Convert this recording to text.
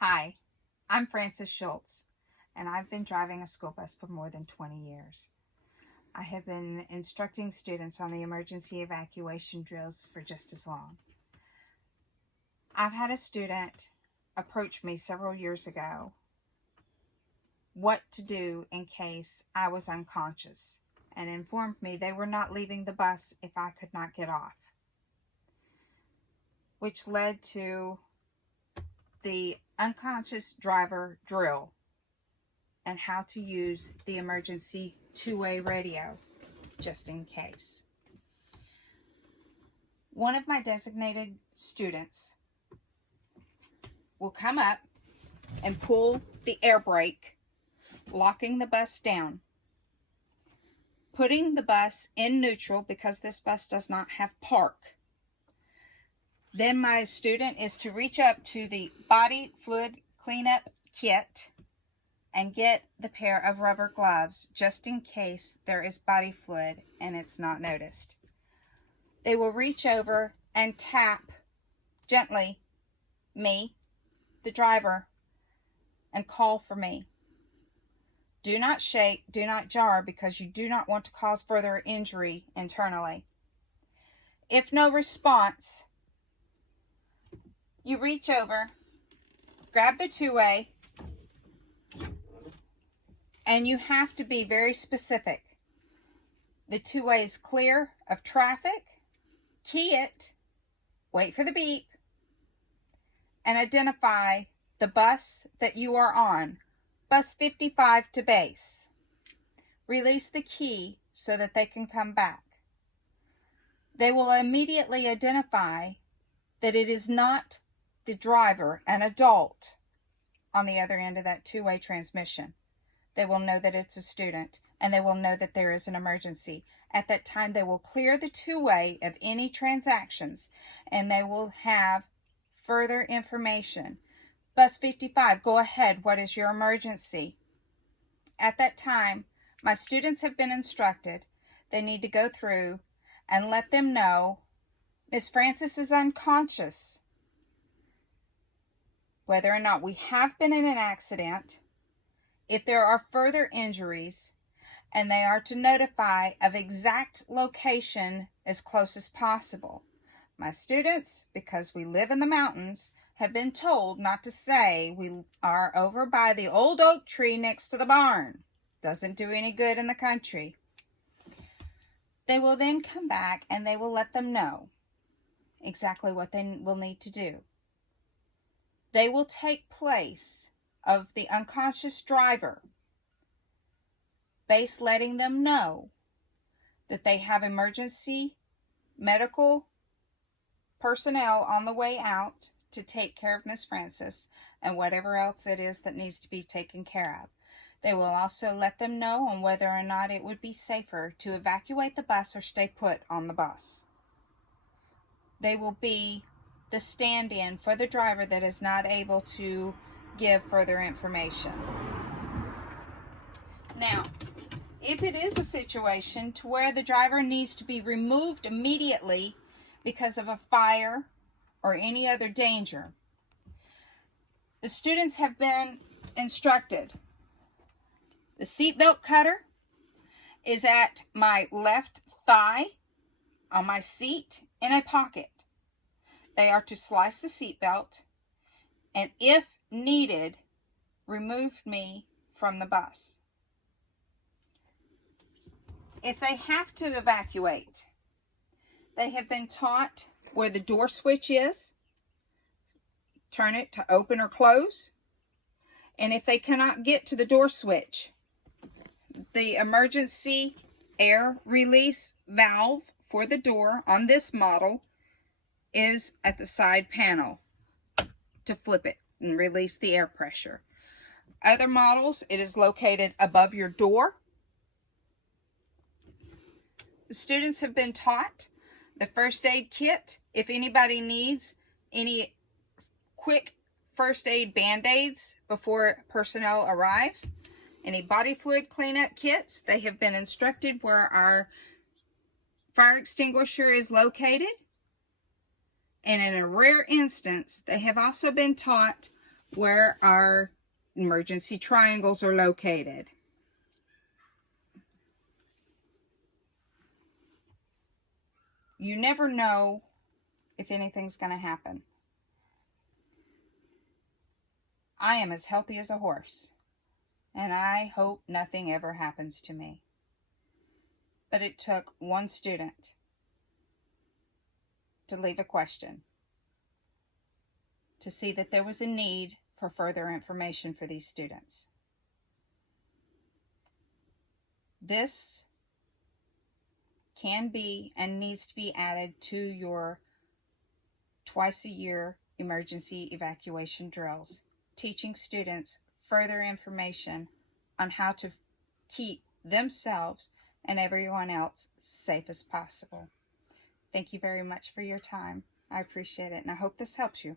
Hi, I'm Frances Schultz, and I've been driving a school bus for more than 20 years. I have been instructing students on the emergency evacuation drills for just as long. I've had a student approach me several years ago what to do in case I was unconscious and informed me they were not leaving the bus if I could not get off, which led to the unconscious driver drill and how to use the emergency two-way radio just in case. One of my designated students will come up and pull the air brake, locking the bus down, putting the bus in neutral because this bus does not have park. Then my student is to reach up to the body fluid cleanup kit and get the pair of rubber gloves just in case there is body fluid and it's not noticed. They will reach over and tap gently me, the driver, and call for me. Do not shake, do not jar, because you do not want to cause further injury internally. If no response, you reach over, grab the two-way, and you have to be very specific. The two-way is clear of traffic, key it, wait for the beep, and identify the bus that you are on, bus 55 to base. Release the key so that they can come back. They will immediately identify that it is not the driver, an adult, on the other end of that two-way transmission. They will know that it's a student, and they will know that there is an emergency. At that time, they will clear the two-way of any transactions, and they will have further information. Bus 55, go ahead. What is your emergency? At that time, my students have been instructed. They need to go through and let them know Miss Frances is unconscious. Whether or not we have been in an accident, if there are further injuries, and they are to notify of exact location as close as possible. My students, because we live in the mountains, have been told not to say we are over by the old oak tree next to the barn. Doesn't do any good in the country. They will then come back and they will let them know exactly what they will need to do. They will take place of the unconscious driver, base letting them know that they have emergency medical personnel on the way out to take care of Miss Frances and whatever else it is that needs to be taken care of. They will also let them know on whether or not it would be safer to evacuate the bus or stay put on the bus. They will be the stand-in for the driver that is not able to give further information. Now, if it is a situation to where the driver needs to be removed immediately because of a fire or any other danger, the students have been instructed. The seatbelt cutter is at my left thigh on my seat in a pocket. They are to slice the seatbelt and, if needed, remove me from the bus. If they have to evacuate, they have been taught where the door switch is, turn it to open or close, and if they cannot get to the door switch, the emergency air release valve for the door on this model is at the side panel to flip it and release the air pressure. Other models, it is located above your door. The students have been taught the first aid kit. If anybody needs any quick first aid band-aids before personnel arrives, any body fluid cleanup kits, they have been instructed where our fire extinguisher is located. And in a rare instance, they have also been taught where our emergency triangles are located. You never know if anything's going to happen. I am as healthy as a horse, and I hope nothing ever happens to me. But it took one student to leave a question, to see that there was a need for further information for these students. This can be and needs to be added to your twice-a-year emergency evacuation drills, teaching students further information on how to keep themselves and everyone else safe as possible. Thank you very much for your time. I appreciate it, and I hope this helps you.